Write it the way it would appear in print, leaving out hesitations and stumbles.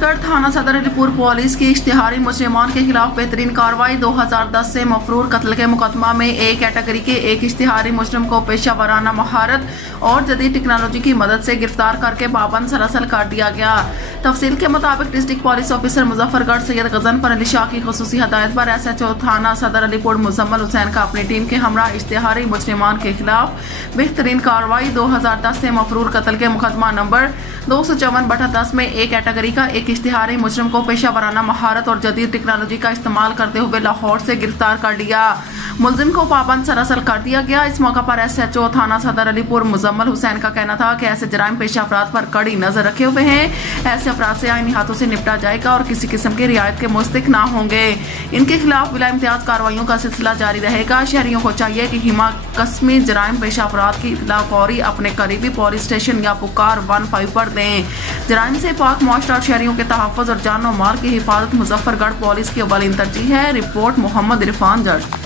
मुजफ्फरगढ़ थाना सदर अलीपुर पुलिस की इश्तिहारी मुजरिमान के खिलाफ बेहतरीन कार्रवाई। 2010 से मफरूर कत्ल के मुकदमा में एक कैटेगरी के एक इश्तिहारी मुजरिम को पेशा वराना महारत और जदीद टेक्नोलॉजी की मदद से गिरफ्तार करके पाबंद सरासल कर दिया गया। तफसील के मुताबिक district police officer Muzaffargarh Syed Ghazanfar Ali Shah की खुसूसी हदायत पर SHO थाना सदर अलीपुर मुजम्मल हुसैन का अपनी टीम के हमरा इश्तिहारी मुजरिमान के खिलाफ बेहतरीन कार्रवाई। 2010 से मफरूर कत्ल के मुकदमा नंबर 254/10 में एक कैटेगरी का एक इश्तिहारी मुजरिम को पेशा वराना महारत और जदीद टेक्नोलॉजी का इस्तेमाल करते हुए लाहौर से गिरफ्तार कर लिया। मुलजिम को पाबंद सरासल कर दिया गया। इस मौका पर SHO थाना सदर अलीपुर मुजम्मल हुसैन का कहना था कि ऐसे जराइम पेशा अफराद पर कड़ी नजर रखे हुए हैं। ऐसे अफराद से आईनी हाथों से निपटा जाएगा और किसी किस्म की रियायत के मुस्तहिक ना होंगे। इनके खिलाफ बिला इम्तियाज कार्रवाइयों का सिलसिला जारी रहेगा। शहरियों को चाहिए कि हिमा कस्मी जराइम पेशा अफराद की इत्तला फौरी अपने करीबी पुलिस स्टेशन या पुकार 15 पर दें। जराइम से पाक मुआशरा और शहरियों के तहफ़्फ़ुज़ और जान और माल की हिफाजत मुजफ्फरगढ़ पुलिस की अव्वलीन तरजीह है। रिपोर्ट मोहम्मद इरफान जज।